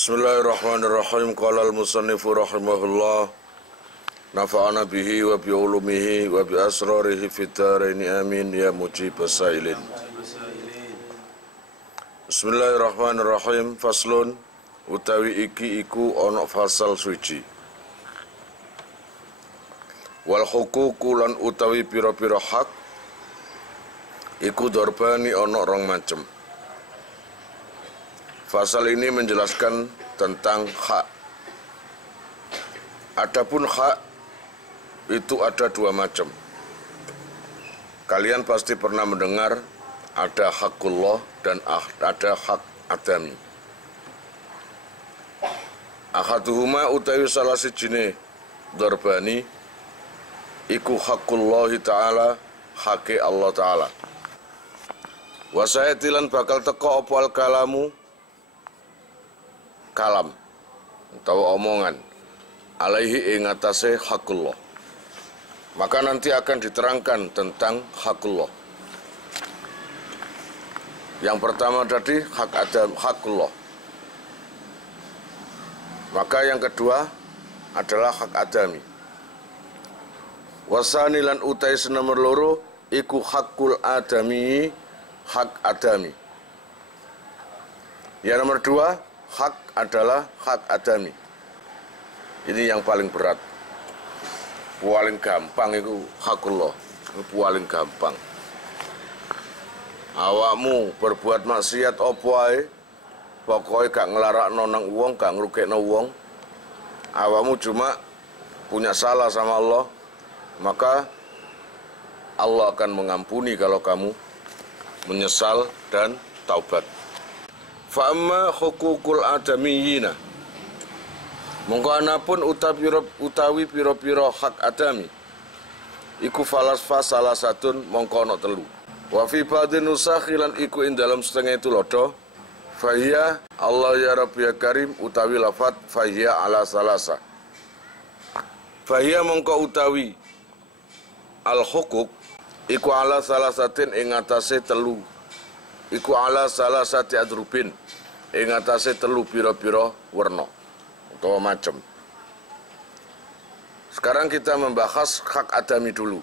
Bismillahirrahmanirrahim. Qala al-musannifu rahimahullah, nafa'ana bihi wa bi ulumihi wa bi asrarihi fid dharaini amin ya mujibas sailin. Bismillahirrahmanirrahim. Faslun utawi iki iku ana fasal suci. Wal huququ lan utawi pira-pira hak iku dorbani ana rong macem. Fasal ini menjelaskan tentang hak. Adapun hak itu ada dua macam. Kalian pasti pernah mendengar ada hakullah dan ada hak adami. Ahaduhuma utawi salah sijine dorbani iku hakullahi ta'ala, hake Allah ta'ala. Wasayatilan bakal teko opal kalamu, kalam atau omongan alaihi ing atase hakullah. Maka nanti akan diterangkan tentang hakullah. Yang pertama tadi hak adam, hakullah. Maka yang kedua adalah hak adami. Wasani lan utai senomor loro iku hakul adami, hak adami. Yang nomor dua hak adalah hak adami. Ini yang paling berat. Paling gampang itu hakullah. Paling gampang. Awakmu berbuat maksiat opo ae, pokoke gak nglarakno nang wong, gak ngrugekno wong. Awakmu cuma punya salah sama Allah, maka Allah akan mengampuni kalau kamu menyesal dan taubat. Fa'amma hukukul adamiyina, mongko anapun utawi piro-piro hak adami iku falasfa salah satun mongko ana telu. Wa fi ba'dhin nusakhilan iku ing dalam setengah itu lodo fahiya Allah ya Rabbi ya Karim utawi lafat fahiya ala salasa. Fahiya mongko utawi al hukuk iku ala salasatin ing atase telu. Iku ala salah sati adrubin ing atase telu pira-pira werna utawa macem. Sekarang kita membahas hak adami dulu.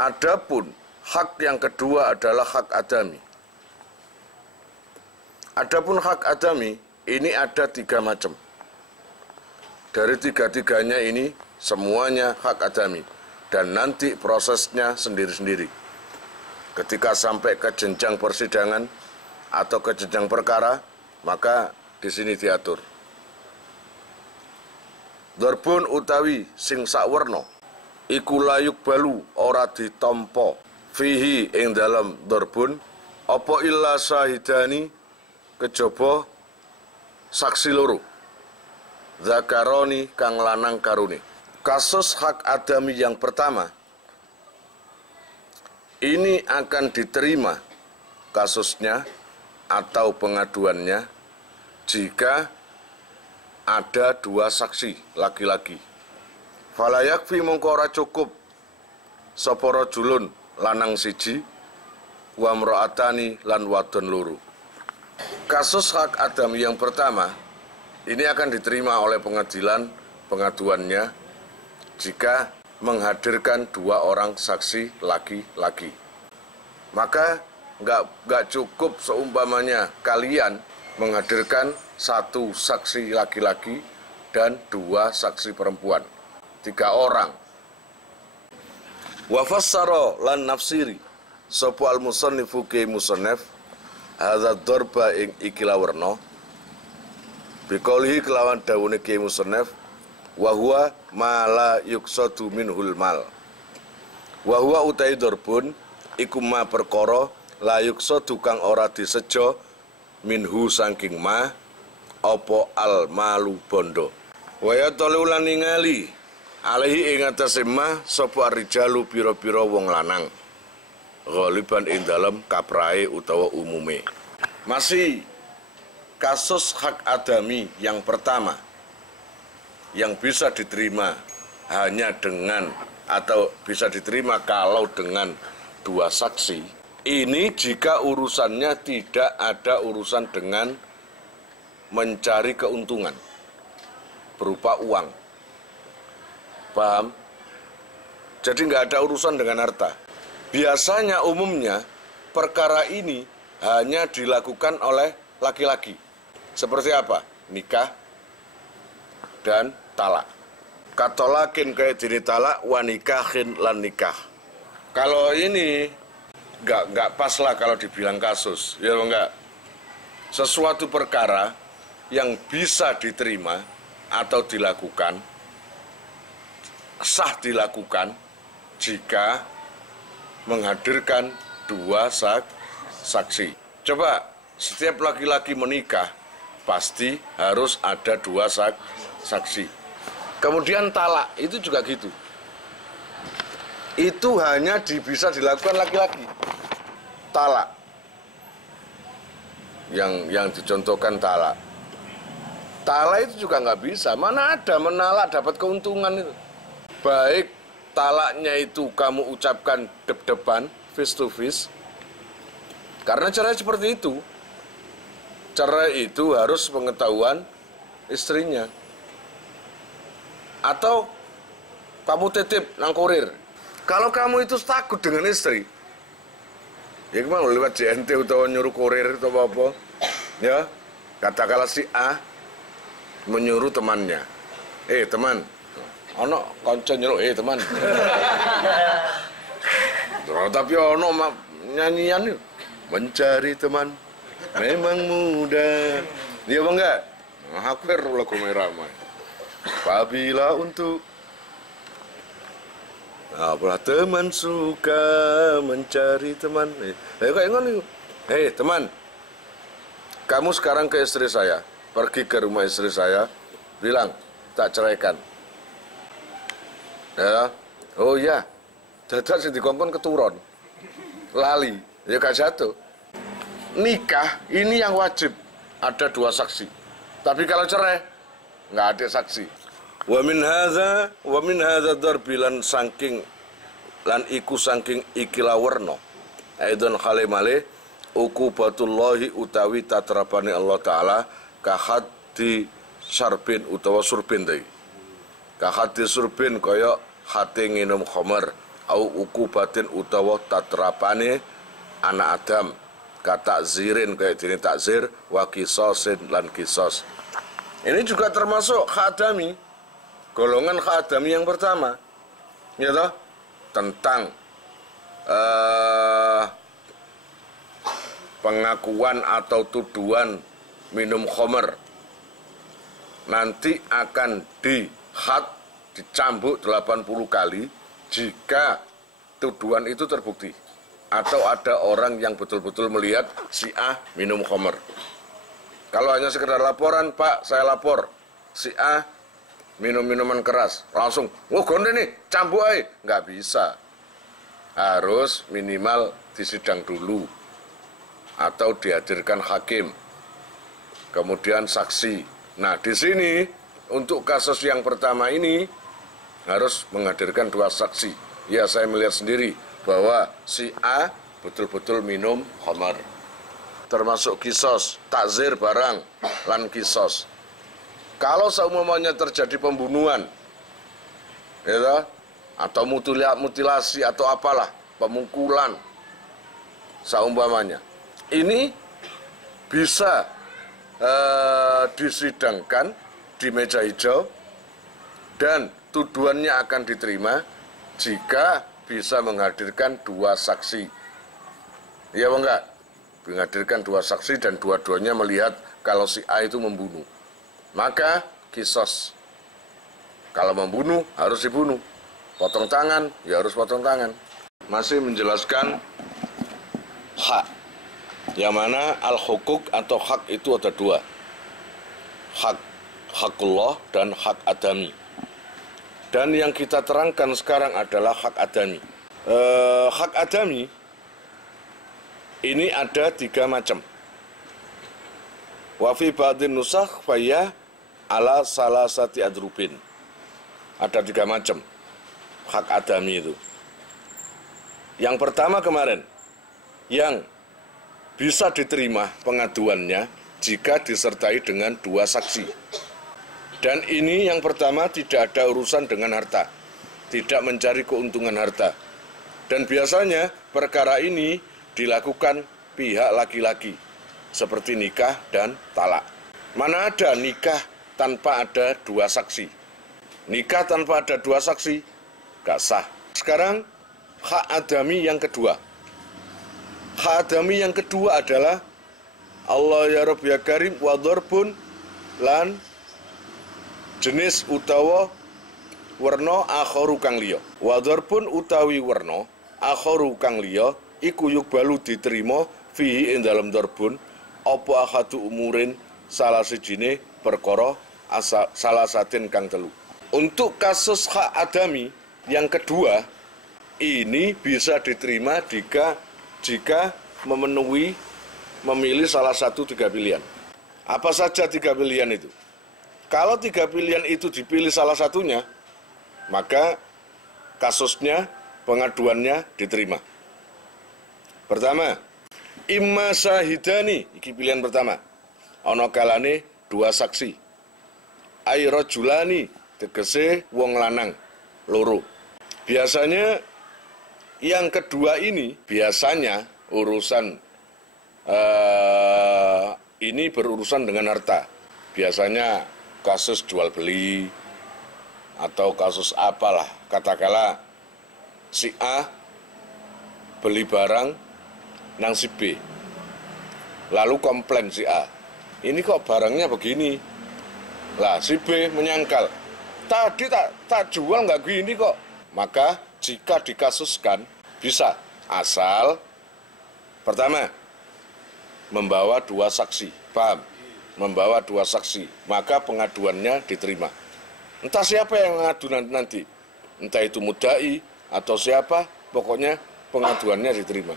Adapun hak yang kedua adalah hak adami. Adapun hak adami ini ada tiga macam. Dari tiga-tiganya ini semuanya hak adami dan nanti prosesnya sendiri-sendiri. Ketika sampai ke jenjang persidangan atau ke jenjang perkara, maka di sini diatur. Dorbun utawi sing sakwerna iku layuk balu ora ditampa fihi ing dalam dorbun apa illa syahidani kejaba saksi loro zakaroni kang lanang karune. Kasus hak adami yang pertama ini akan diterima kasusnya atau pengaduannya jika ada dua saksi laki-laki. Fala yakfi mongko ora cukup sapa rajulun lanang siji wa mraatani lan wadon loro. Kasus hak adami yang pertama ini akan diterima oleh pengadilan pengaduannya jika menghadirkan dua orang saksi laki-laki. Maka nggak cukup seumpamanya kalian menghadirkan satu saksi laki-laki dan dua saksi perempuan, 3 orang. Wa fassara lan nafsiri sapa al musannifu ke musannaf hadza darba ing ikilah werna biqaulihi kelawan dawuhne ke musannaf wa huwa ma la yuqsadu minhul mal. Wa huwa utai dorbun iku ma perkara la yuqsadu kang ora disejo minhu saking ma apa al malu bondo. Wa yatalulan ningali alaihi ing atase ma sapa rijalu pira-pira wong lanang ghaliban ing dalem kaprae utawa umume. Masih kasus hak adami yang pertama yang bisa diterima hanya dengan atau bisa diterima kalau dengan dua saksi. Ini jika urusannya tidak ada urusan dengan mencari keuntungan berupa uang. Paham? Jadi nggak ada urusan dengan harta. Biasanya umumnya perkara ini hanya dilakukan oleh laki-laki. Seperti apa? Nikah dan talak. Katolakin kayak dini talak, wanikahin lan nikah. Kalau ini nggak pas lah kalau dibilang kasus, ya enggak. Sesuatu perkara yang bisa diterima atau dilakukan, sah dilakukan jika menghadirkan dua saksi. Coba setiap laki-laki menikah pasti harus ada dua saksi. Kemudian talak itu juga gitu. Itu hanya bisa dilakukan laki-laki. Talak. Yang dicontohkan talak. Talak itu juga nggak bisa. Mana ada menalak dapat keuntungan itu. Baik talaknya itu kamu ucapkan dep-depan, face to face. Karena cerai seperti itu. Cerai itu harus pengetahuan istrinya. Atau kamu titip nang kurir. Kalau kamu itu takut dengan istri, ya gimana lewat JNT atau nyuruh kurir atau apa, ya katakanlah si A menyuruh temannya, teman, ono konco nyuruh, teman, tapi ono nyanyian mencari teman memang mudah, dia apa enggak? Hampir lagu merah. Apabila untuk apa teman suka mencari teman, kayak ngono. Teman, kamu sekarang ke istri saya, pergi ke rumah istri saya, bilang tak ceraikan. Ya, oh ya, dadak sing dikongkon keturun, lali, ya gak jatuh. Nikah ini yang wajib ada dua saksi, tapi kalau cerai nggak ada saksi. Wa min hadza darbi lan saking lan iku saking ikilah werna aidon khalimale ukubatullahi utawi tatrapane Allah taala kahati syarbin utawa surbin dai. Kahati surbin kaya hati nginum khamar au ukubatin utawa tatrapane anak Adam kata zirin kaya dene takzir wa qisasin lan qisas. Ini juga termasuk khadami, golongan khadami yang pertama, ya toh, tentang pengakuan atau tuduhan minum khamar. Nanti akan dicambuk 80 kali jika tuduhan itu terbukti. Atau ada orang yang betul-betul melihat si A minum khamar. Kalau hanya sekedar laporan, Pak, saya lapor, si A minum minuman keras, langsung, gonde nih, cambuk aja. Nggak bisa. Harus minimal disidang dulu. Atau dihadirkan hakim. Kemudian saksi. Nah, di sini, untuk kasus yang pertama ini, harus menghadirkan dua saksi. Ya, saya melihat sendiri bahwa si A betul-betul minum khamar. Termasuk kisos, takzir barang, lan kisos. Kalau seumpamanya terjadi pembunuhan, ya, atau mutilasi atau apalah, pemukulan, seumpamanya, ini bisa disidangkan di meja hijau dan tuduhannya akan diterima jika bisa menghadirkan dua saksi. Iya apa enggak? Menghadirkan dua saksi dan dua-duanya melihat kalau si A itu membunuh. Maka kisos. Kalau membunuh harus dibunuh. Potong tangan, ya harus potong tangan. Masih menjelaskan hak. Yang mana al-hukuk atau hak itu ada dua. Hakullah dan hak adami. Dan yang kita terangkan sekarang adalah hak adami. Hak adami ini ada 3 macam. Wa fi ba'dhin nusakh faya ala salasati adrubin. Ada 3 macam hak adami itu. Yang pertama kemarin, yang bisa diterima pengaduannya jika disertai dengan dua saksi. Dan ini yang pertama tidak ada urusan dengan harta, tidak mencari keuntungan harta. Dan biasanya perkara ini dilakukan pihak laki-laki, seperti nikah dan talak. Mana ada nikah tanpa ada dua saksi? Nikah tanpa ada dua saksi, gak sah. Sekarang, hak adami yang kedua. Hak adami yang kedua adalah Allah ya Rabb ya Karim wa dharbun lan jenis utawa werna akharu kang liya. Wa dharbun utawi werna akharu kang liya iku yukbalu diterima fihi ing dalem dharbun apa akhadu umurin salah sijine perkara salah satin kang telu. Untuk kasus hak adami yang kedua ini bisa diterima jika memilih salah satu tiga pilihan. Apa saja tiga pilihan itu? Kalau tiga pilihan itu dipilih salah satunya, maka kasusnya, pengaduannya diterima. Pertama, imma syahidani, iki pilihan pertama. Ana kalane dua saksi. Ai rajulani, tegese wong lanang loro. Biasanya yang kedua ini biasanya urusan ini berurusan dengan harta. Biasanya kasus jual beli atau kasus apalah, katakanlah si A beli barang nang si B, lalu komplain si A, ini kok barangnya begini. Lah si B menyangkal, tadi tak jual nggak gini kok. Maka jika dikasuskan bisa, asal pertama membawa dua saksi, paham? Membawa dua saksi, maka pengaduannya diterima. Entah siapa yang mengadu nanti, entah itu mudai atau siapa, pokoknya pengaduannya diterima.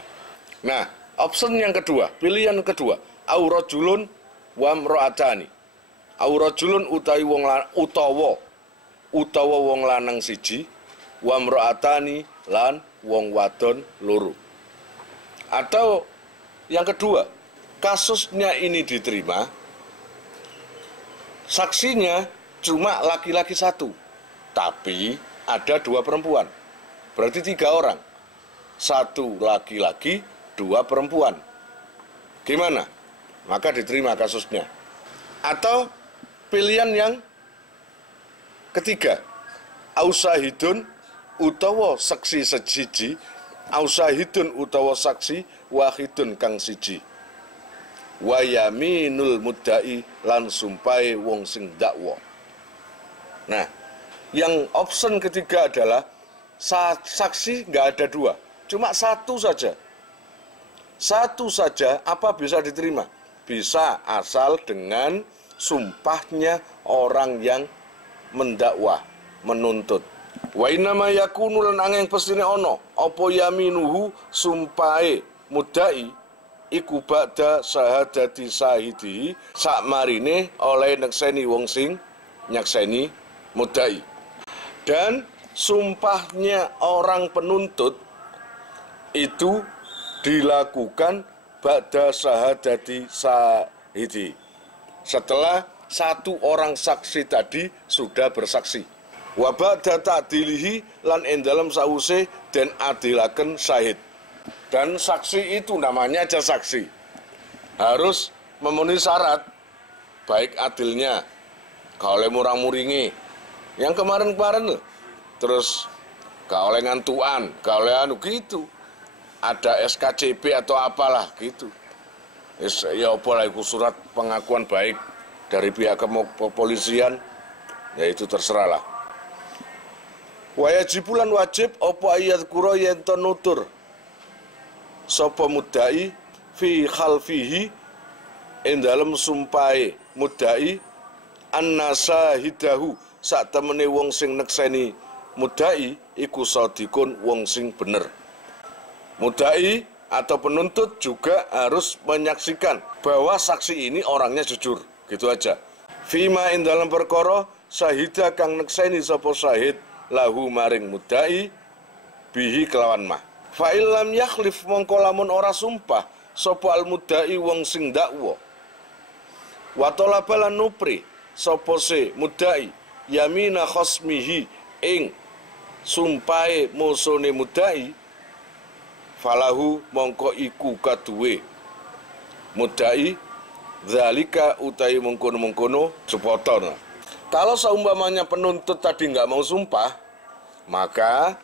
Nah, option yang kedua, pilihan kedua, aurajulun wa mra'atani. Aurajulun utawa wong lanang siji, wa mra'atani lan wong wadon loro. Atau yang kedua, kasusnya ini diterima, saksinya cuma laki-laki satu, tapi ada dua perempuan, berarti 3 orang, satu laki-laki, 2 perempuan. Gimana? Maka diterima kasusnya. Atau pilihan yang ketiga, ausahidun utawa saksi sejiji, ausahidun utawa saksi wahidun kang siji, wa yaminul muddai lan sumpai wong sing dakwa. Nah, yang option ketiga adalah saksi nggak ada 2, cuma satu saja. Satu saja, apa bisa diterima? Bisa, asal dengan sumpahnya orang yang mendakwa, menuntut. Wa innama yakunu lan angeng pestine ana apa yaminuhu sumpahe mudai iku ba'da syahadati sahidi sakmarine oleh nekseni wong sing nyakseni mudai. Dan sumpahnya orang penuntut itu dilakukan ba'da syahadati sahidi, setelah satu orang saksi tadi sudah bersaksi. Wa ba'da ta'dilihi lan ing dalem sause den adilaken syahid. Dan saksi itu namanya aja saksi, harus memenuhi syarat, baik adilnya, gak oleh murang-muringi, yang kemarin-kemarin loh, terus gak oleh ngantuan, gak oleh anu gitu, ada SKCP atau apalah gitu. Ya apalah itu surat pengakuan baik dari pihak kepolisian, ya itu terserah lah. Wajibulan wajib apa ayat kura yen nutur sapa mudai fi khalfihi ing dalem sumpahe mudai annasahidahu sak temene wong sing nekseni mudai iku sadikun wong sing bener. Mudai atau penuntut juga harus menyaksikan bahwa saksi ini orangnya jujur, gitu aja. Fima ing dalem perkara sahida kang nekseni sapa syahid lahu maring mudai bihi kelawan mah. Fa illam yakhlif mongko lamun ora sumpah sapa al mudai wong sing dakwa Wa talabalan nupri sapa se mudai yamina khosmihi ing sumpahe musone mudai falahu mongko iku kaduwe mudai zalika utai mengkono-mengkono sepotong. Kalau seumpamanya penuntut tadi nggak mau sumpah, maka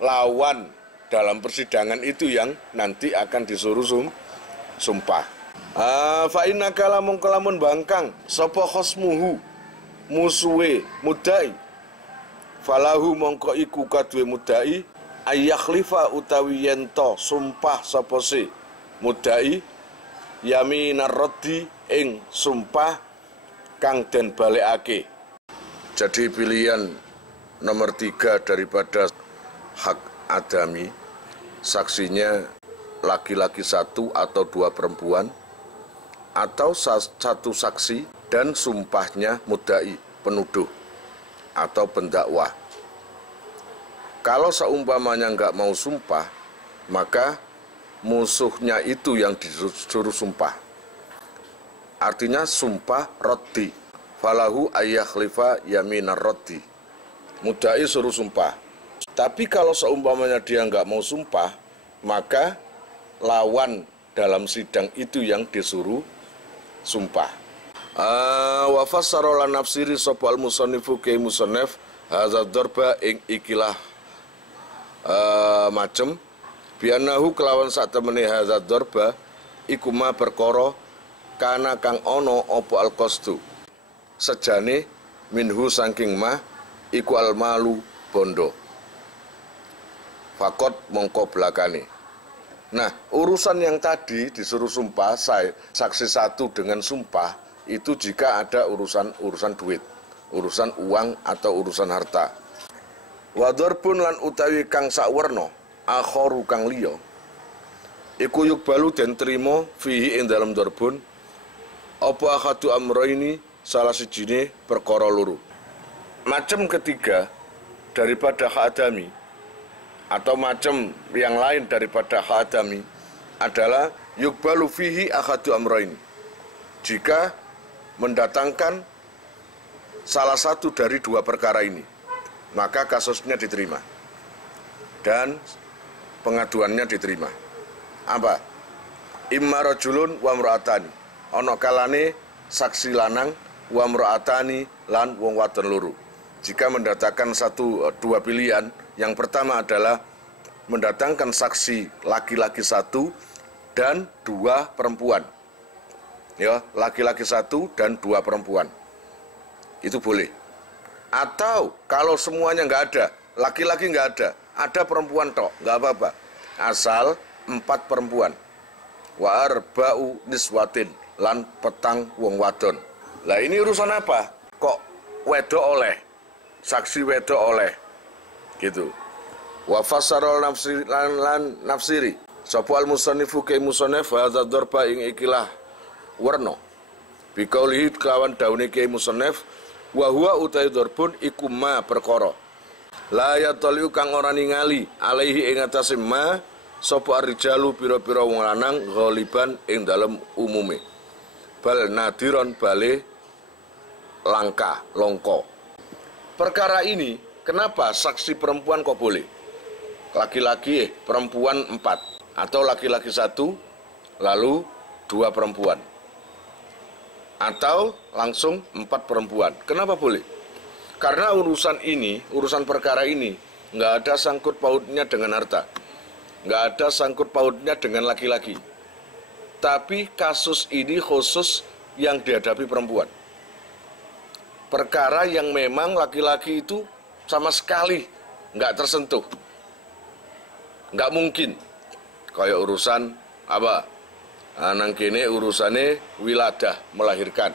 lawan dalam persidangan itu yang nanti akan disuruh sumpah. Fa inna kalamun kalamun bangkang sapa khosmuhu musuhe mudai falahu mongko iku kaduwe mudai ayakhlifa utawi yento sumpah sapa se mudai yaminar raddi ing sumpah kang den balekake. Jadi pilihan nomor 3 daripada hak adami, saksinya laki-laki 1 atau 2 perempuan, atau 1 saksi dan sumpahnya mudai, penuduh atau pendakwa. Kalau seumpamanya nggak mau sumpah, maka musuhnya itu yang disuruh sumpah. Artinya sumpah raddi. Falahu ayakhlifa yaminar raddi. Mudai suruh sumpah. Tapi kalau seumpamanya dia nggak mau sumpah, maka lawan dalam sidang itu yang disuruh sumpah. Wa fassara lan nafsiri sapa al-musannifu kai musannaf hadza darba ing ikilah macem bianahu kelawan sak temene hadza darba iku ma perkara kana kang ono opo al-qastu sejane minhu saking mah iku al-malu bondo fakot mongko belakane. Nah, urusan yang tadi disuruh sumpah, saksi 1 dengan sumpah, itu jika ada urusan duit, urusan uang atau urusan harta. Wadharbun lan utawi kang sakwerna, akharu kang liya, iku yukbalu den trima fihi ing dalam dharbun, apa akhadu amraini salah sijine perkara loro. Macam ketiga daripada hak adami, atau macam yang lain daripada hak adami adalah yukbalu fihi akhadu amrain. Jika mendatangkan salah satu dari 2 perkara ini, maka kasusnya diterima dan pengaduannya diterima. Apa? Imma rajulun wa mra'atani. Ana kalane saksi lanang wa mra'atani lan wong wadon loro. Jika mendatangkan 2 pilihan, yang pertama adalah mendatangkan saksi laki-laki 1 dan 2 perempuan. Ya, laki-laki 1 dan 2 perempuan. Itu boleh. Atau kalau semuanya nggak ada, laki-laki nggak ada perempuan tok, nggak apa-apa. Asal 4 perempuan. Wa arba'u niswatin lan petang wong wadon. Lah ini urusan apa? Kok wedok oleh? Saksi wedok oleh. Gitu. Wa fassarul nafsiri lan nafsiri. Sapa al-musannifu kai musannaf hadza darba ing ikilah warna. Bi qaulihi kawan daune kai musannaf wa huwa utai darbun iku ma perkara. La yataliu kang ora ningali alaihi ing atase ma sapa rijalu pira-pira wong lanang ghaliban ing dalem umume. Bal nadiron bale langka, longko. Perkara ini kenapa saksi perempuan kok boleh? Laki-laki perempuan 4 atau laki-laki 1 lalu 2 perempuan atau langsung 4 perempuan. Kenapa boleh? Karena urusan perkara ini nggak ada sangkut pautnya dengan harta, nggak ada sangkut pautnya dengan laki-laki. Tapi kasus ini khusus yang dihadapi perempuan. Perkara yang memang laki-laki itu sama sekali nggak tersentuh. Nggak mungkin. Kayak urusan apa? Nang kene urusane wiladah, melahirkan.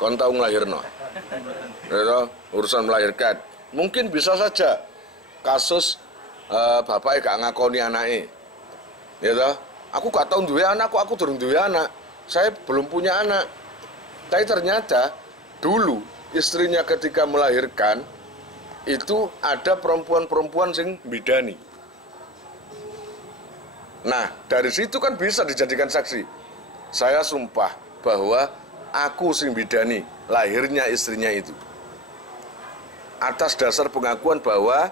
Kon tau nglahirno. Urusan melahirkan. Mungkin bisa saja kasus bapaknya gak ngakoni anaknya. Ya toh? Aku gak tahu duwe anak, aku durung duwe anak. Saya belum punya anak. Tapi ternyata dulu istrinya ketika melahirkan itu ada perempuan-perempuan sing bidani. Nah, dari situ kan bisa dijadikan saksi. Saya sumpah bahwa aku sing bidani lahirnya istrinya itu. Atas dasar pengakuan bahwa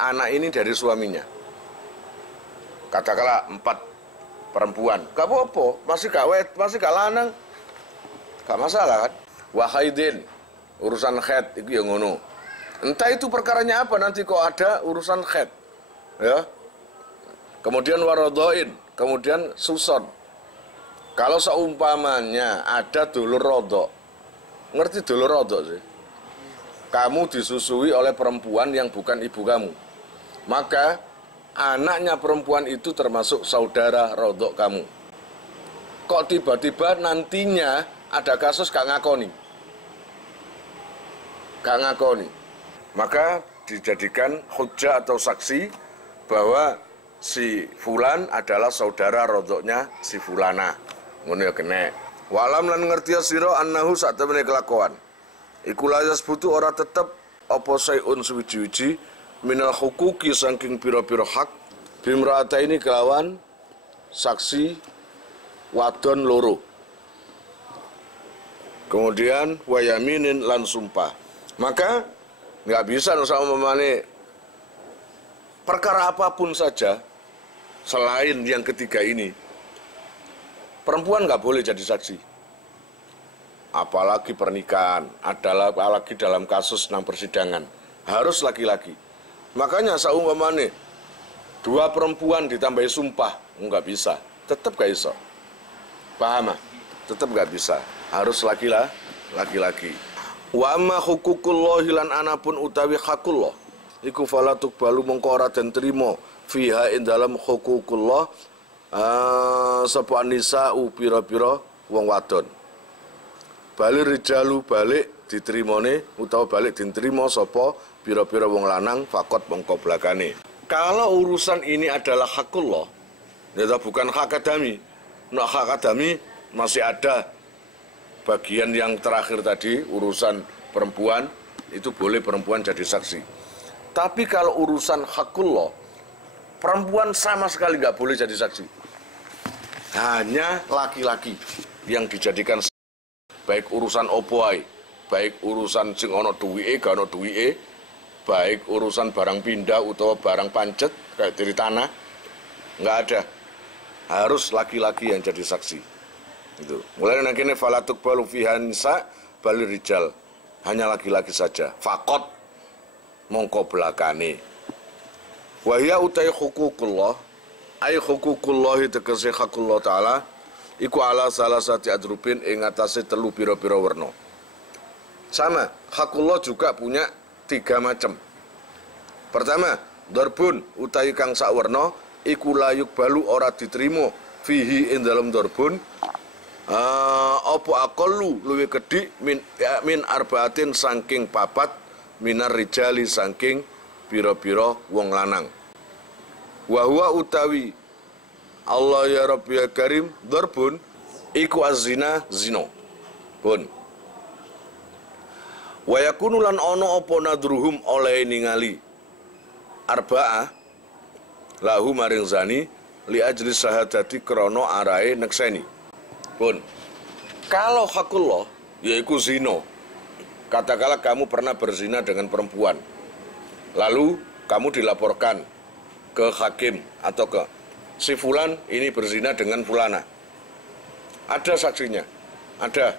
anak ini dari suaminya. Katakanlah 4 perempuan, gak apa-apa, masih gak lanang, gak masalah kan. Wahaidin, urusan khed itu yang ngono. Entah itu perkaranya apa, nanti kok ada urusan khed, ya. Kemudian warodoin, kemudian suson. Kalau seumpamanya ada dulur rodok, ngerti dulur rodok sih? Kamu disusui oleh perempuan yang bukan ibu kamu, maka anaknya perempuan itu termasuk saudara rodok kamu. Kok tiba-tiba nantinya ada kasus gak ngakoni, maka dijadikan hujjah atau saksi bahwa si fulan adalah saudara rodoknya si fulana. Ngono ya kene. Walam lan ngerti sira annahu sak temene kelakuan. Iku layas butuh ora tetep apa sayun suwiji-wiji minal hukuki saking pira-pira hak bimrata ini kelawan saksi wadon loro. Kemudian wayaminin lan sumpah. Maka nggak bisa sama memane perkara apapun saja selain yang ketiga ini. Perempuan nggak boleh jadi saksi. Apalagi pernikahan, apalagi dalam kasus nang persidangan, harus laki-laki. Makanya saumpamane 2 perempuan ditambahi sumpah, nggak bisa, tetap gak bisa. Paham? Tetap gak bisa, harus laki-laki. Wa amma hukukullahi lan anapun utawi hakullah, iku falatuk balu mongko ora den trima fiha ing dalam hukukullah sapa nisa'u pira-pira wong wadon. Balik rijalu balik diterimone utawa balik diterima sapa pira-pira wong lanang fakot mongko blakane. Kalau urusan ini adalah hakullah, ya bukan hak adami. Nah, hak adami masih ada bagian yang terakhir tadi, urusan perempuan itu boleh perempuan jadi saksi. Tapi kalau urusan hakullah, perempuan sama sekali nggak boleh jadi saksi. Hanya laki-laki yang dijadikan saksi. Baik urusan opoai, baik urusan sing ono duwike gak ono duwike, baik urusan barang pindah utawa barang pancet kayak dari tanah, nggak ada. Harus laki-laki yang jadi saksi. Itu. Mulai nangkene falatuk balu fihan nisa bali rijal, hanya laki-laki saja. Fakot mongko belakane. Wahya utai hukukullah, ay hukukullah tegese hakullah taala. Iku ala salah satu adrubin ing atase 3 pira-pira werna. Sama, hakullah juga punya 3 macam. Pertama, darbun utawi kang sak werna iku layuk balu ora diterima fihi ing dalam darbun apa aqallu luwih gedhi min arbaatin saking 4 minar rijali saking pira-pira wong lanang. Wa huwa utawi Allah ya Rabbi ya Karim darbun iku azina zino pun wa yakunu lan ono apa nadruhum oleh ningali arba'ah lahu maring zani li ajli syahadati krono arae nekseni pun. Kalau hakullah yaiku zino, katakanlah kamu pernah berzina dengan perempuan lalu kamu dilaporkan ke hakim atau ke si fulan ini berzina dengan fulana. Ada saksinya, ada.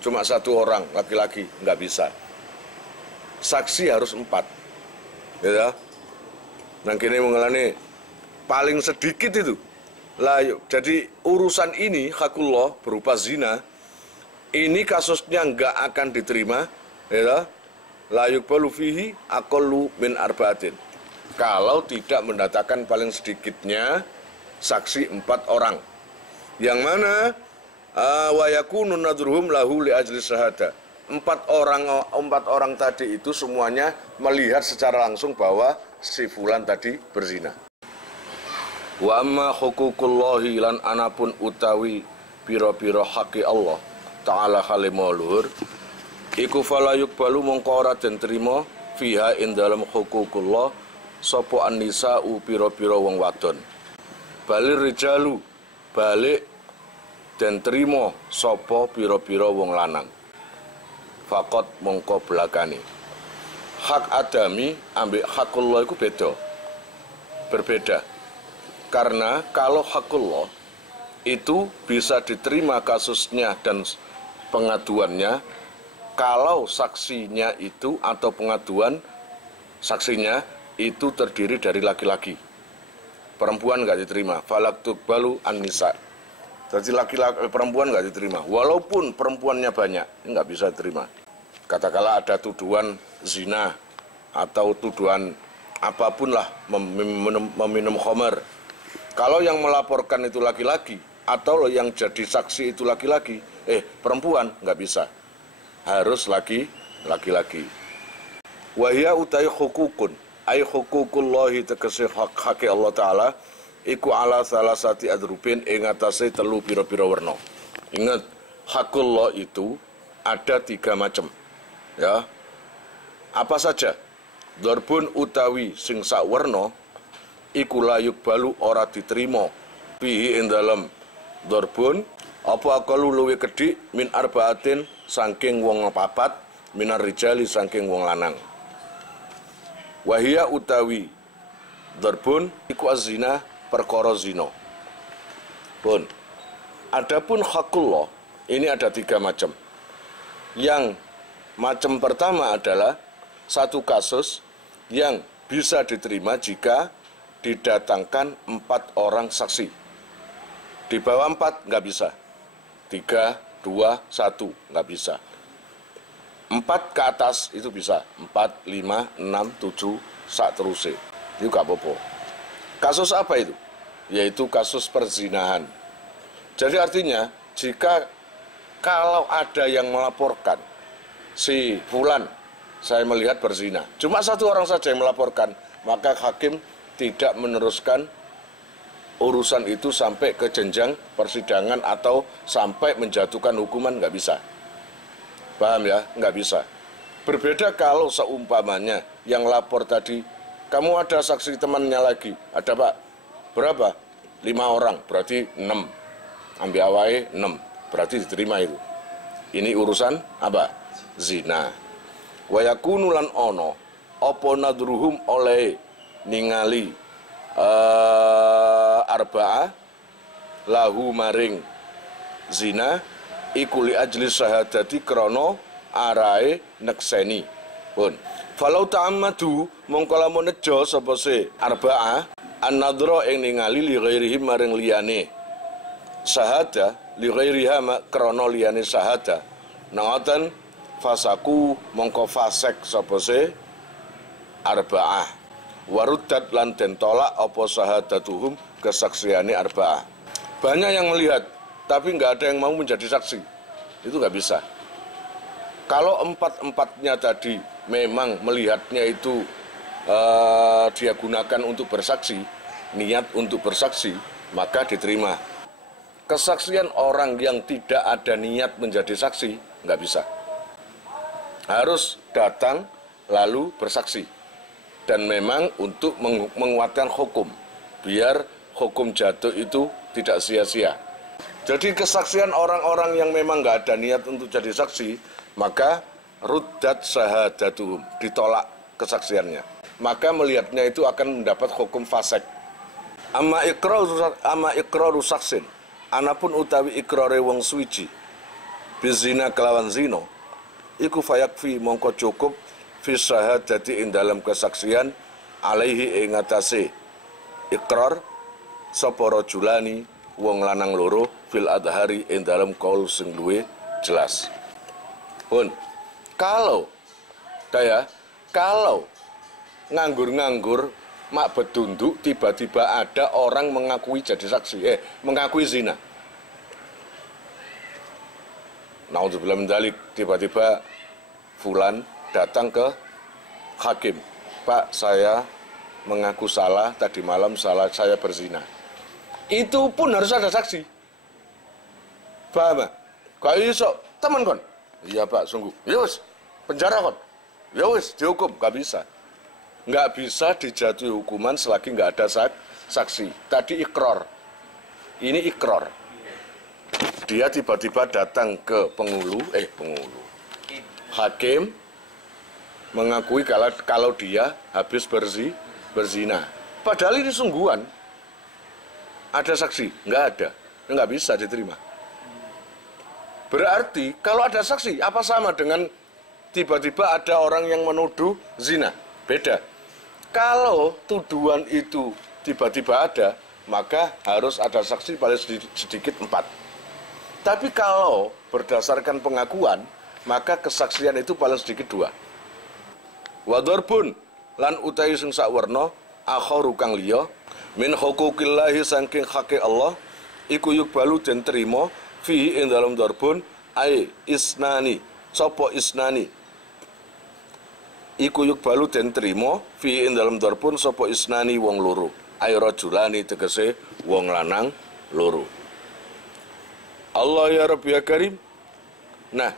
Cuma 1 orang laki-laki, nggak bisa. Saksi harus 4, ya. Nang kene mengalami paling sedikit itu. Lah, jadi urusan ini hakullah berupa zina, ini kasusnya nggak akan diterima, ya. La yuqbalu fihi aqallu min arba'atin. Kalau tidak mendatangkan paling sedikitnya saksi 4 orang, yang mana wa yakunu nadruhum lahu li ajli syahada. 4 orang tadi itu semuanya melihat secara langsung bahwa si fulan tadi berzina. Wa amma hukukullahi lan anapun utawi pira-pira haki Allah taala halimah luhur iku fala yuqbalu mongko ora den trima fiha ing dalam hukukullah sapa an-nisa'u pira-pira wong wadon. Balik rijalu balik den trimo sapa pira-pira wong lanang. Fakot mongko belakani. Hak adami ambek hakullah itu berbeda. Karena kalau hakullah itu bisa diterima kasusnya dan pengaduannya kalau saksinya itu atau pengaduan saksinya itu terdiri dari laki-laki. Perempuan nggak diterima. Falak tuqbalu an-nisa. Jadi laki-laki perempuan nggak diterima. Walaupun perempuannya banyak, nggak bisa diterima. Katakanlah ada tuduhan zina atau tuduhan apapun lah meminum khamar. Kalau yang melaporkan itu laki-laki atau yang jadi saksi itu laki-laki, perempuan nggak bisa. Harus laki-laki. Wahia utai hukukun, ay hukukullahi tegese hak Allah Ta'ala, iku ala salasati adrubin ing atase telu pira-pira werna. Ingat, hakullah itu ada 3 macam. Ya. Apa saja? Dorbun utawi sing sak werna iku layuk balu ora diterima bihi ing dalem dorbun apa akalu luwih kedhik min arbaatin saking wong 4 minar rijali saking wong lanang. Wahia utawi dorbun iku azina perkara zina. Pun. Adapun hakullah ini ada 3 macam. Yang macam pertama adalah satu kasus yang bisa diterima jika didatangkan 4 orang saksi. Di bawah 4 nggak bisa. 3, 2, 1 nggak bisa. 4 ke atas itu bisa. 4, 5, 6, 7, sak terusé. Itu nggak apa-apa. Kasus apa itu? Yaitu kasus perzinahan. Jadi artinya jika kalau ada yang melaporkan si fulan saya melihat berzina, cuma 1 orang saja yang melaporkan, maka hakim tidak meneruskan urusan itu sampai ke jenjang persidangan atau sampai menjatuhkan hukuman, nggak bisa. Paham ya? Nggak bisa. Berbeda kalau seumpamanya yang lapor tadi, kamu ada saksi temannya lagi, ada pak, berapa? 5 orang, berarti 6. Ambil awai 6, berarti diterima itu. Ini urusan apa? Zina. Wayakunu lan ono opo nadruhum oleh ningali arba'ah lahu maring zina ikuli ajli syahadati krono arae nekseni pun falau ta'ammadu mongko lamun nejo sapa se arba'ah an-nadra ing ningali li ghairihi maring liyane syahada li ghairiha krono liyane syahada nangoten fasaku mongko fasek sapa se arba'ah waruddat lan den tolak apa syahadatuhum kesaksiane arba'ah. Banyak yang melihat tapi nggak ada yang mau menjadi saksi. Itu nggak bisa. Kalau 4-4-nya tadi memang melihatnya itu dia gunakan untuk bersaksi, niat untuk bersaksi, maka diterima. Kesaksian orang yang tidak ada niat menjadi saksi nggak bisa. Harus datang lalu bersaksi. Dan memang untuk menguatkan hukum, biar hukum jatuh itu tidak sia-sia. Jadi kesaksian orang-orang yang memang nggak ada niat untuk jadi saksi, maka ruddat syahadatuhum, ditolak kesaksiannya. Maka melihatnya itu akan mendapat hukum fasik. Amma iqraru saksin, anapun utawi ikrare wong suwiji, bizina kelawan zino, iku fayakfi mongko cukup fi syahadati ing dalam kesaksian alaihi ing atase ikrar sapa rajulani wong lanang loro fil adhari ing dalam kaul sing luwih jelas. Pun kalau nganggur-nganggur mak bedunduk tiba-tiba ada orang mengakui jadi saksi, mengakui zina. Naudzubillah min dzalik, tiba-tiba fulan datang ke hakim, Pak, saya mengaku salah, tadi malam saya berzina. Itu pun harus ada saksi. Paham? Kau iso teman kon? Iya Pak, sungguh. Ya wis, penjara kon. Ya wis, dihukum, gak bisa. Nggak bisa dijatuhi hukuman selagi nggak ada saksi. Tadi ikrar. Ini ikrar. dia tiba-tiba datang ke hakim mengakui kalau dia habis berzina. Padahal ini sungguhan. Ada saksi? Nggak ada. Nggak bisa diterima. Berarti kalau ada saksi, apa sama dengan tiba-tiba ada orang yang menuduh zina? Beda. Kalau tuduhan itu tiba-tiba ada, maka harus ada saksi paling sedikit 4. Tapi kalau berdasarkan pengakuan, maka kesaksian itu paling sedikit 2. Wadarbun lan utahi sing sakwerna akharu kang liya min huquqillahi saking hake Allah iku yukbalu den trima fi ing dalem darbun ai isnani sapa isnani iku yukbalu den trima fi ing dalem darbun sapa isnani wong loro ai rajulani tegese wong lanang loro. Allah ya Rabbi ya Karim. Nah,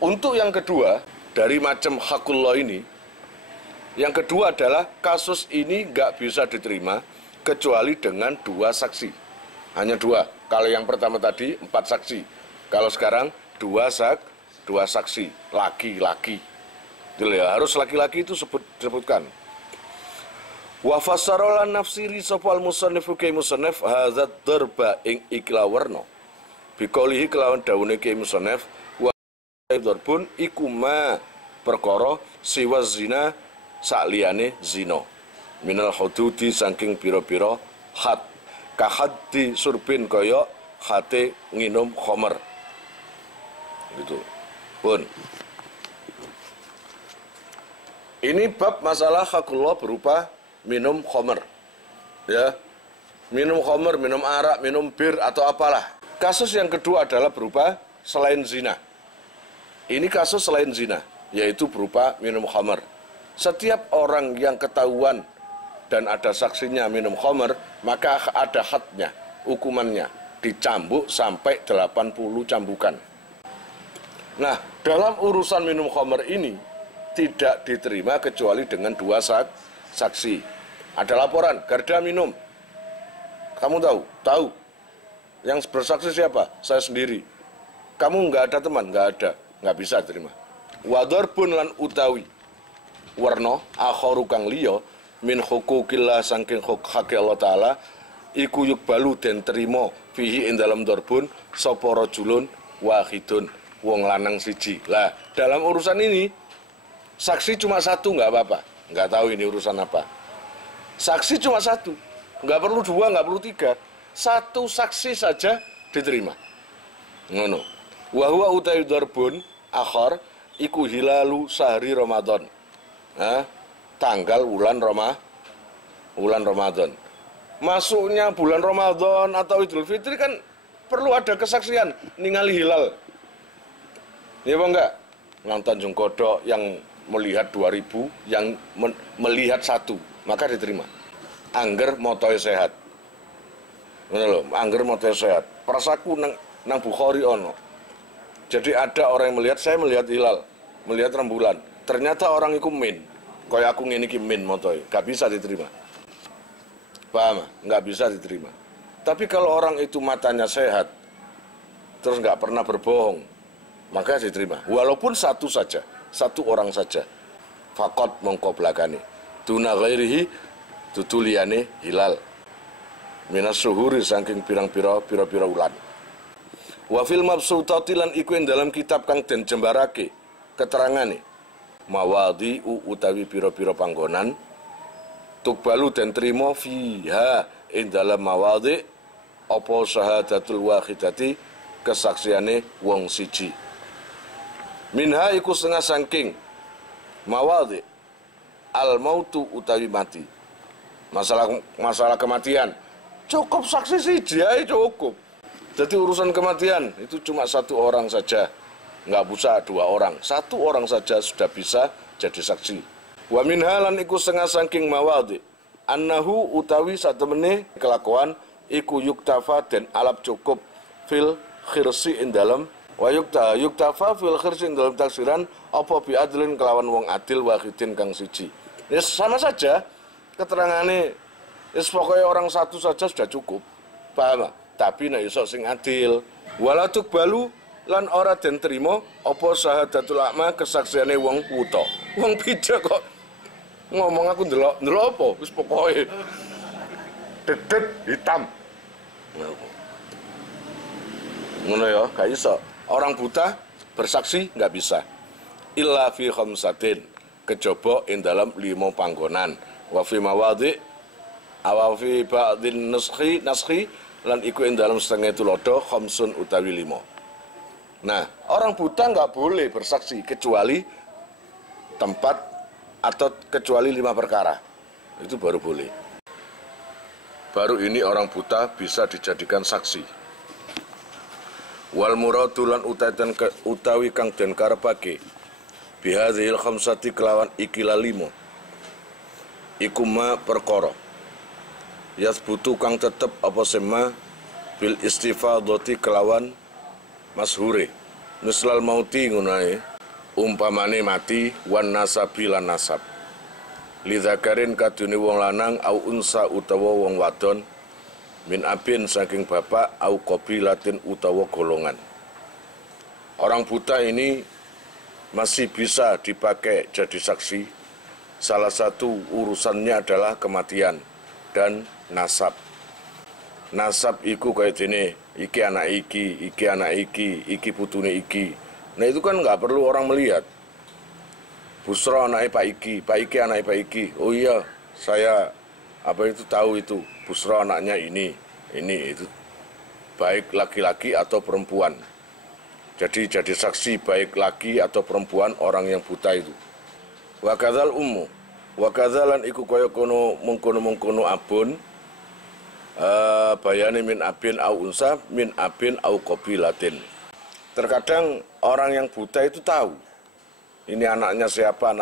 untuk yang kedua dari macam hakullah ini, yang kedua adalah kasus ini nggak bisa diterima kecuali dengan 2 saksi. Hanya 2. Kalau yang pertama tadi 4 saksi. Kalau sekarang 2 saksi. Laki-laki. Harus laki-laki itu disebutkan. Wa fassarolan nafsiri sopal musannifu kei musannif hazat darba ing iklawarno. Bikolihi kelawan daune kei musannif wa darbun ikuma perkara siwa zina sakliyane zina minal hududi saking pira-pira had kahaddi surbin kaya hate nginum khamar gitu pun. Ini bab masalah hakullah berupa minum khamar ya, minum khamar, minum arak, minum bir atau apalah. Kasus yang kedua adalah berupa selain zina. Ini kasus selain zina, yaitu berupa minum khamar. Setiap orang yang ketahuan dan ada saksinya minum khamar, maka ada hadnya, hukumannya, dicambuk sampai 80 cambukan. Nah, dalam urusan minum khamar ini, tidak diterima kecuali dengan 2 saksi. Ada laporan, Garda minum. Kamu tahu? Tahu. Yang bersaksi siapa? Saya sendiri. Kamu nggak ada teman? Nggak ada. Nggak bisa terima. Wadarbun lan utawi warna akharu kang liya min huquqillah saking hak Allah taala iku yukbalu den trima fihi ing dalam darbun sapa rajulun wahidun wong lanang siji. Lah, dalam urusan ini saksi cuma 1 nggak apa-apa. Nggak tahu ini urusan apa. Saksi cuma 1, nggak perlu 2, nggak perlu 3. 1 saksi saja diterima. Ngono. Wa huwa utai darbun akhar iku hilalu sahri Ramadan. Nah, tanggal bulan Ramadan. Masuknya bulan Ramadan atau Idul Fitri kan perlu ada kesaksian ningali hilal. Ya apa enggak? Nang Tanjung Kodok yang melihat 2000, yang melihat 1, maka diterima. Angger motoe sehat. Ngono lho, angger motoe sehat. Prasaku nang Bukhari ono. Jadi ada orang yang melihat, saya melihat hilal, melihat rembulan. Ternyata orang itu min. Kayak aku ngene iki min motoe, gak bisa diterima. Paham? Nggak bisa diterima. Tapi kalau orang itu matanya sehat, terus nggak pernah berbohong, maka diterima. Walaupun 1 saja, 1 orang saja. Fakot mongko blakane. Duna ghairihi tutuliane hilal. Minas suhuri saking pirang-pira ulan. Wa fil mabsutati lan iku ing dalam kitab kang den jembarake keterangane. Mawadi utawi pira-pira panggonan tukbalu den trima fiha ing dalam mawadi apa syahadatul wahidati kesaksiane wong siji. Minha iku setengah saking mawadi al mautu utawi mati. Masalah kematian cukup saksi siji ae cukup. Jadi urusan kematian itu cuma 1 orang saja, nggak bisa 2 orang, 1 orang saja sudah bisa jadi saksi. Wa minha lan iku setengah saking mawadi annahu utawi satemene kelakuan iku yuktafa den alap cukup fil khirsi ing dalem wa yuktafa fil khirsi ing dalem taksiran apa bi adlin kelawan wong adil wahidin kang siji. Ya sama saja keterangane wis pokoke orang 1 saja sudah cukup. Paham? Tapi nek iso sing adil, Walatuk balu lan ora den trima apa syahadatul a'ma kesaksiane wong wuta. Wong pijak kok ngomong aku ndelok apa wis pokoke dedet hitam. Ngono ya, gak iso. Orang buta bersaksi nggak bisa. Illa fi khamsatin, kejaba ing dalam 5 panggonan. Wa fi mawadhi awa fi ba'dhin naskhi lan iku ing dalam setengah tulodo khamsun utawi 5. Nah, orang buta nggak boleh bersaksi kecuali tempat atau kecuali 5 perkara. Itu baru boleh. Baru ini orang buta bisa dijadikan saksi. Wal muradu lan utawi kang den karepake bihadzil khamsati kelawan ikila 5. Iku ma perkara yasbutu kang tetep apa sema bil istifadati kelawan mashure mislal mauti ngunae umpamane mati wan nasabi lan nasab lidzakarin kadune wong lanang au unsa utawa wong wadon min abin saking bapak au qabilatin utawa golongan. Orang buta ini masih bisa dipakai jadi saksi. Salah satu urusannya adalah kematian dan nasab. Nasab iku kayak gini, iki anak iki putune iki. Nah itu kan nggak perlu orang melihat. Busro anaknya Pak Iki anaknya Pak Iki. Oh iya, saya tahu itu. Busro anaknya ini itu. Baik laki-laki atau perempuan. Jadi saksi baik laki atau perempuan orang yang buta itu. Wa kadzal ummu wa kadzalan iku kaya kono mengkono abun bayane min abin au unsa min abin au qabilatin. Terkadang orang yang buta itu tahu ini anaknya siapa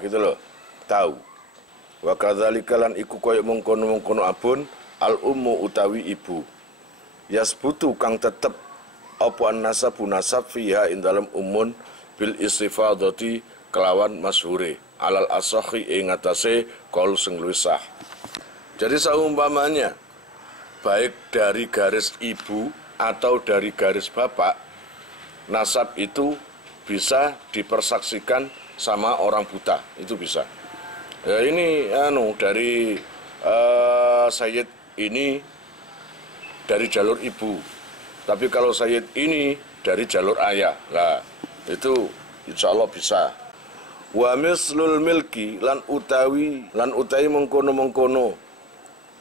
gitu loh, tahu. Wa kadzalika lan iku kaya mengkono abun al ummu utawi ibu yasbutu kang tetep apa an-nasabu nasab fiha ing dalam umun bil istifadati kelawan masyhure alal asakhi ing atase qaul sing luwih sah. Jadi seumpamanya baik dari garis ibu atau dari garis bapak, nasab itu bisa dipersaksikan sama orang buta, itu bisa. Ya ini dari Sayyid ini dari jalur ibu, tapi kalau Sayyid ini dari jalur ayah, nah itu insya Allah bisa. Wa mislul milki lan utawi mengkono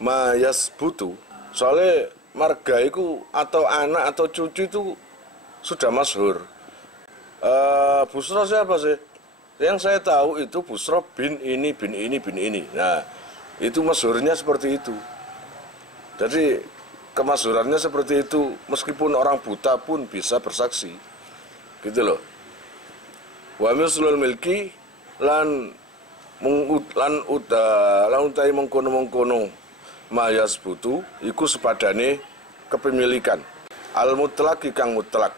ma yasbutu, soalnya marga itu atau anak atau cucu itu sudah masyhur. Busro siapa sih? Yang saya tahu itu Busro bin ini. Nah, itu masyhurnya seperti itu. Jadi kemasyhurannya seperti itu, meskipun orang buta pun bisa bersaksi. Gitu loh. Wa mislul milki lan utai mengkono mayas butu iku sepadane kepemilikan al mutlaq kang mutlak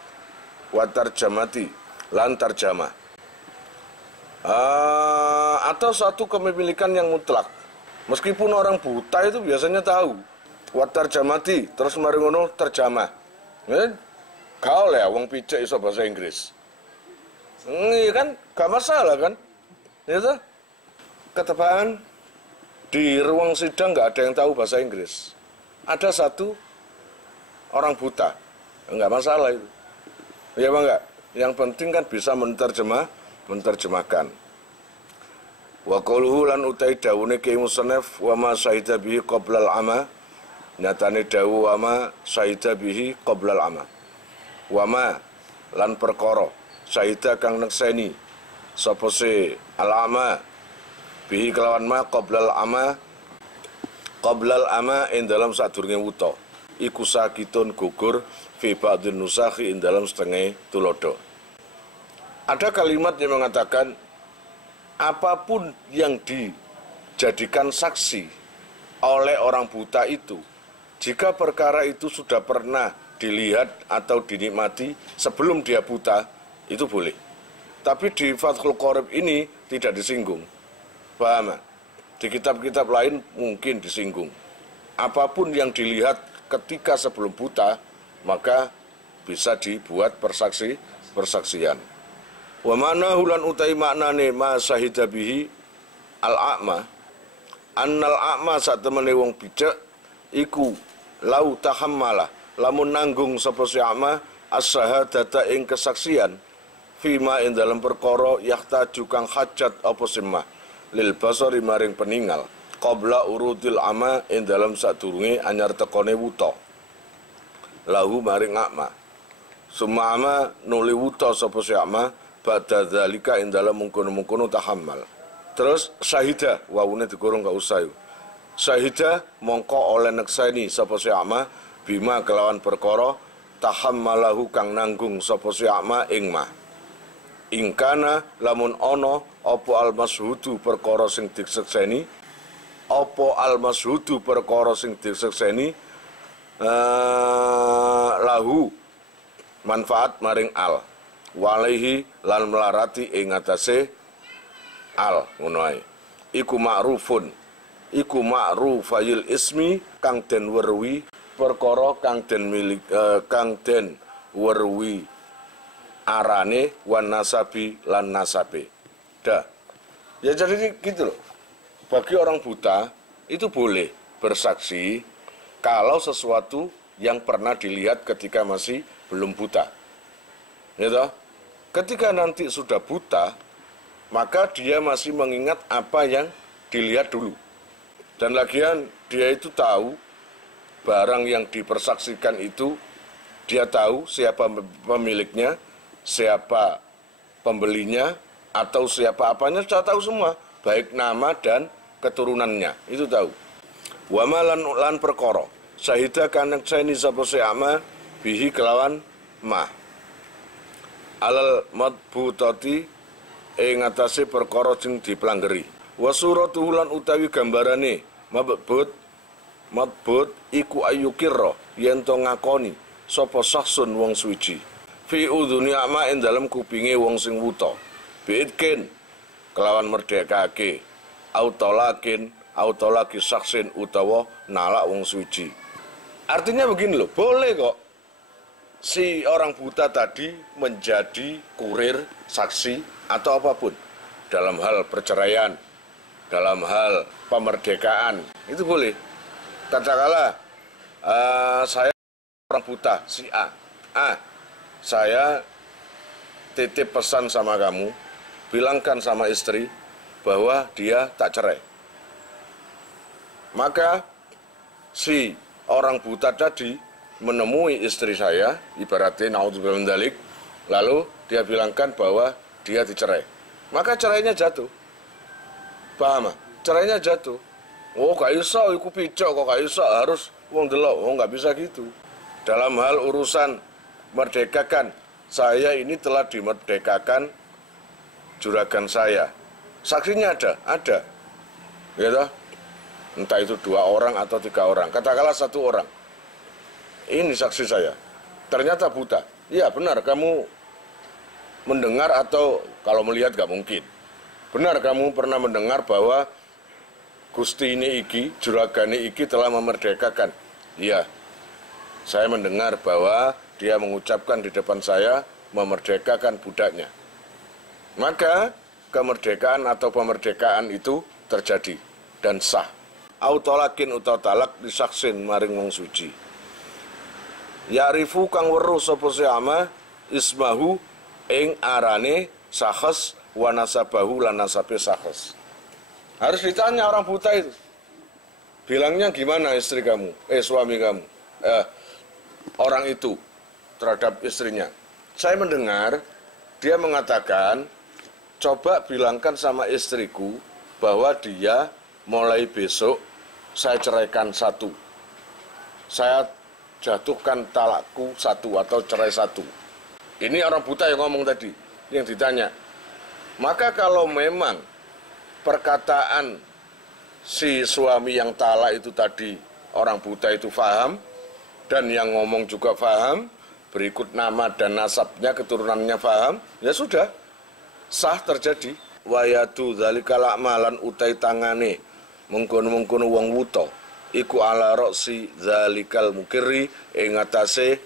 wa tarjamati lan tarjamah atau satu kepemilikan yang mutlak meskipun orang buta itu biasanya tahu wa tarjamati terus mari ngono terjemah kau ya wong picek iso bahasa Inggris ini kan gak masalah kan itu ketepaan di ruang sidang nggak ada yang tahu bahasa Inggris. Ada satu orang buta, nggak masalah itu. Ya bang nggak. Yang penting kan bisa menerjemahkan. Wa qauluhu lan utai dawune Ki Musannaf wa ma syahida bihi qoblal ama. Nyatane dawu wa ma syahida bihi qoblal ama. Wa ma lan perkara syahida kang nekseni sapa se al-ama bihi kelawan ma qoblal ama ing dalam sadurunge wuta iku sakitun gugur fi ba'dhin nusakhi ing dalam setengah tulodo. Ada kalimat yang mengatakan apapun yang dijadikan saksi oleh orang buta itu, jika perkara itu sudah pernah dilihat atau dinikmati sebelum dia buta, itu boleh. Tapi di Fathul Qorib ini tidak disinggung. Paham? Di kitab-kitab lain mungkin disinggung. Apapun yang dilihat ketika sebelum buta, maka bisa dibuat persaksian. Wa ma'nahu lan utai maknane ma syahida bihi al-a'ma annal a'ma sak temene wong bijak iku lau tahammala lamun nanggung sapa si a'ma as-syahadata ing kesaksian fima ing dalam perkara yahtaju kang hajat apa simah lil basari maring peninggal qabla urudil ama ing dalam sadurunge anyar tekone wuta lahu maring a'ma summa ama nuli wuta sapa si a'ma ba'da dzalika ing dalam mungkono-mungkono tahammal. Terus syahida wawune digorong gak usah yuk. Syahida mongko oleh nekseni sapa si a'ma bima kelawan perkara tahammalahu kang nanggung sapa si a'ma ing ma. Ingkana lamun ono apa almashudu perkara sing disekseni apa almashudu perkara sing disekseni lahu manfaat maring al walaihi lan melarati ing atase al ngono ae iku ma'rufun iku ma'rufayil ismi kang den weruhi perkara kang den milik kang den weruhi arane wan nasabi lan nasabe dah ya jadi gitu loh. Bagi orang buta itu boleh bersaksi kalau sesuatu yang pernah dilihat ketika masih belum buta gitu. Ketika nanti sudah buta, maka dia masih mengingat apa yang dilihat dulu. Dan lagian dia itu tahu barang yang dipersaksikan itu, dia tahu siapa pemiliknya, siapa pembelinya, atau siapa apanya, sudah tahu semua. Baik nama dan keturunannya, itu tahu. Wa lan perkara, syahida kanang saini sapa ama bihi kelawan ma. Alal madbutati ing atase perkara sing diplanggeri. Wa suratuhu lan utawi gambarane madbut iku ayyukirra yen to ngakoni sapa sahsun wong suci. Fi udhuni ama ing dalem kupinge wong sing wuta. Biitkin kelawan merdekake autolaki saksin utawa nalak wong suci. Artinya begini loh, boleh kok si orang buta tadi menjadi kurir, saksi, atau apapun. Dalam hal perceraian, dalam hal pemerdekaan, itu boleh. Katakanlah, saya orang buta, si A. Saya titip pesan sama kamu, bilangkan sama istri bahwa dia tak cerai. Maka si orang buta tadi menemui istri saya, ibaratnya naudzubillah min dzalik, lalu dia bilangkan bahwa dia dicerai. Maka cerainya jatuh. Paham? Cerainya jatuh. Oh, gak iso iku picok kok gak iso harus wong delok. Oh, gak bisa gitu. Dalam hal urusan merdekakan, saya ini telah dimerdekakan juragan saya. Saksinya ada. Gitu. Entah itu 2 orang atau 3 orang. Katakanlah 1 orang. Ini saksi saya. Ternyata buta. Iya benar, kamu mendengar atau kalau melihat gak mungkin. Benar kamu pernah mendengar bahwa Gusti ini iki, juragane iki telah memerdekakan. Iya. Saya mendengar bahwa dia mengucapkan di depan saya memerdekakan budaknya. Maka kemerdekaan atau pemerdekaan itu terjadi dan sah. Autolakin utawa talak disaksin maring wong suci. Ya'rifu kang weruh sapa ama ismahu ing arane sakhs wa nasabahu lan nasabe sakhs. Harus ditanya orang buta itu. Bilangnya gimana istri kamu? Suami kamu. Orang itu terhadap istrinya. Saya mendengar dia mengatakan, coba bilangkan sama istriku bahwa dia mulai besok saya ceraikan 1. Saya jatuhkan talakku 1 atau cerai 1. Ini orang buta yang ngomong tadi, yang ditanya. Maka kalau memang perkataan si suami yang talak itu tadi orang buta itu faham, dan yang ngomong juga faham, berikut nama dan nasabnya, keturunannya faham, ya sudah, sah terjadi. Wayatu dzalikal amalan utai tangane mengkono-mengkono wong wuta iku ala roksi zalikal mukirri ing atase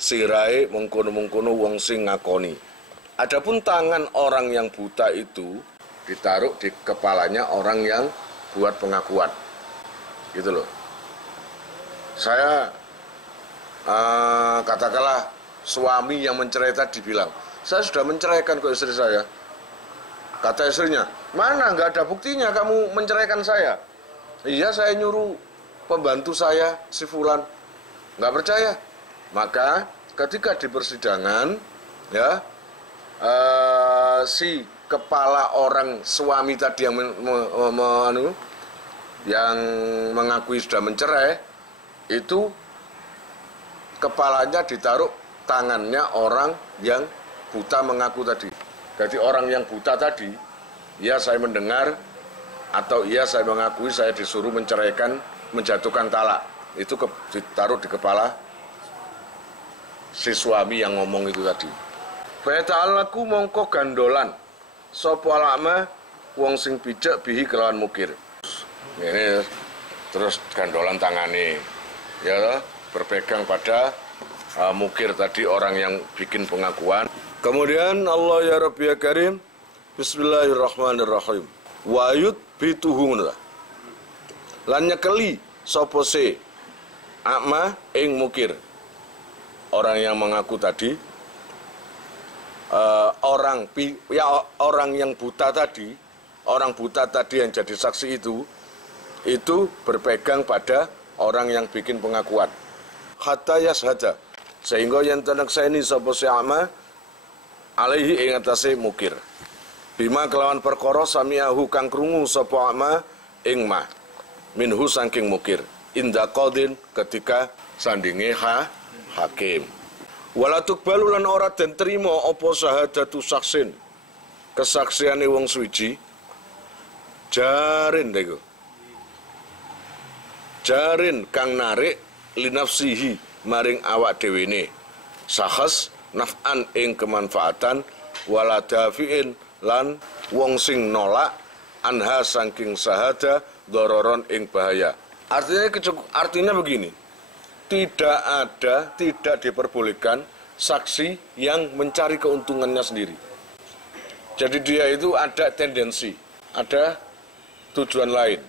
sirahe mengkono-mengkono wong sing ngakoni. Adapun tangan orang yang buta itu ditaruh di kepalanya orang yang buat pengakuan. Gitu loh. Saya katakanlah suami yang mencerai tadi bilang, saya sudah menceraikan ke istri saya. Kata istrinya, mana nggak ada buktinya kamu menceraikan saya? Iya, saya nyuruh pembantu saya, si Fulan. Nggak percaya. Maka ketika di persidangan, ya, si kepala orang suami tadi yang mengakui sudah mencerai, itu kepalanya ditaruh tangannya orang yang buta mengaku tadi. Jadi orang yang buta tadi, ya saya mendengar atau iya saya mengakui saya disuruh menceraikan, menjatuhkan talak. Itu ditaruh di kepala si suami yang ngomong itu tadi. Fa'ata'alaku mongko gandolan sapa alama wong sing bijak bihi kelawan mukir. Ini terus gandolan tangane, ya berpegang pada mukir tadi orang yang bikin pengakuan. Kemudian Allah ya Rabbi ya Karim, Bismillahirrahmanirrahim. Wayut bituhum lan nyekeli sapa se akma ing mukir. Orang yang mengaku tadi, orang yang buta tadi, orang buta tadi yang jadi saksi itu berpegang pada orang yang bikin pengakuan. Hatta yashhada, sehingga yang tenang saini sapa se akma alaihi ing atase mukir. Bima kelawan perkara samiahu kang krungu sapa ama ing ma minhu saking mukir inda qadin ketika sandinge hakim. Wala tuqbalu lan ora den trima apa syahadatu saksin kesaksiane wong suci jarin iku. Jarin kang narik linafsihi maring awak dhewene sahas naf'an ing kemanfaatan wala dafi'in lan wong sing nolak anha saking sahada dororon ing bahaya. Artinya begini, tidak diperbolehkan saksi yang mencari keuntungannya sendiri. Jadi dia itu ada tendensi, ada tujuan lain.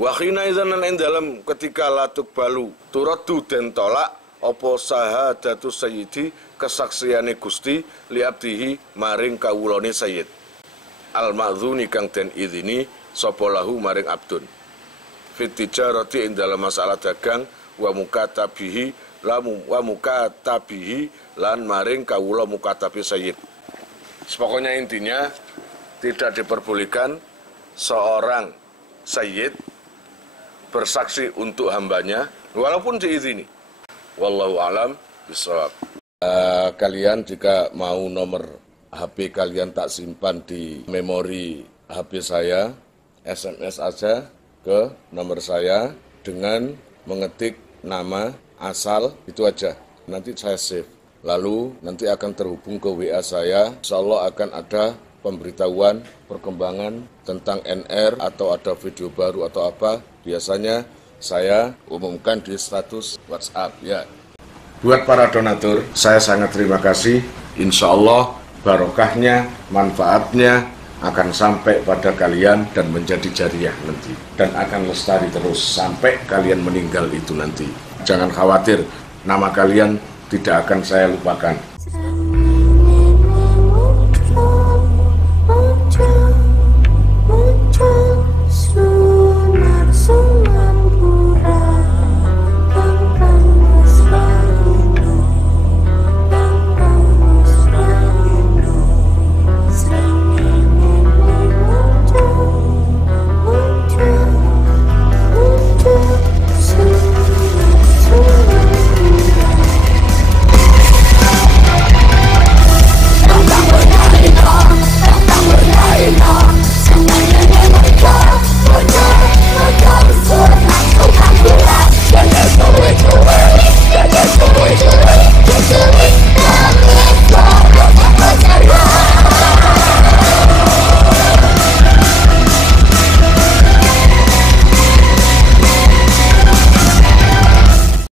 Wakhina izanan ing dalam ketika latuk balu turadu den tolak apa sahadatu sayyidi kesaksiane Gusti liabdihi maring kawulane sayyid al-ma'dzuni kang den idini sapa lahu maring abdun fit tijarati ing dalam masalah dagang wa mukatabihi lan maring kawula mukatabi sayyid. Pokoknya intinya tidak diperbolehkan seorang sayyid bersaksi untuk hambanya walaupun diizini. Wallahu alam bishawab. Kalian jika mau nomor HP kalian tak simpan di memori HP saya, SMS aja ke nomor saya dengan mengetik nama asal itu aja. Nanti saya save. Lalu nanti akan terhubung ke WA saya. Insyaallah akan ada pemberitahuan perkembangan tentang NR atau ada video baru atau apa. Biasanya saya umumkan di status WhatsApp ya. Buat para donatur, saya sangat terima kasih. Insya Allah barokahnya, manfaatnya akan sampai pada kalian dan menjadi jariah nanti. Dan akan lestari terus sampai kalian meninggal itu nanti. Jangan khawatir, nama kalian tidak akan saya lupakan.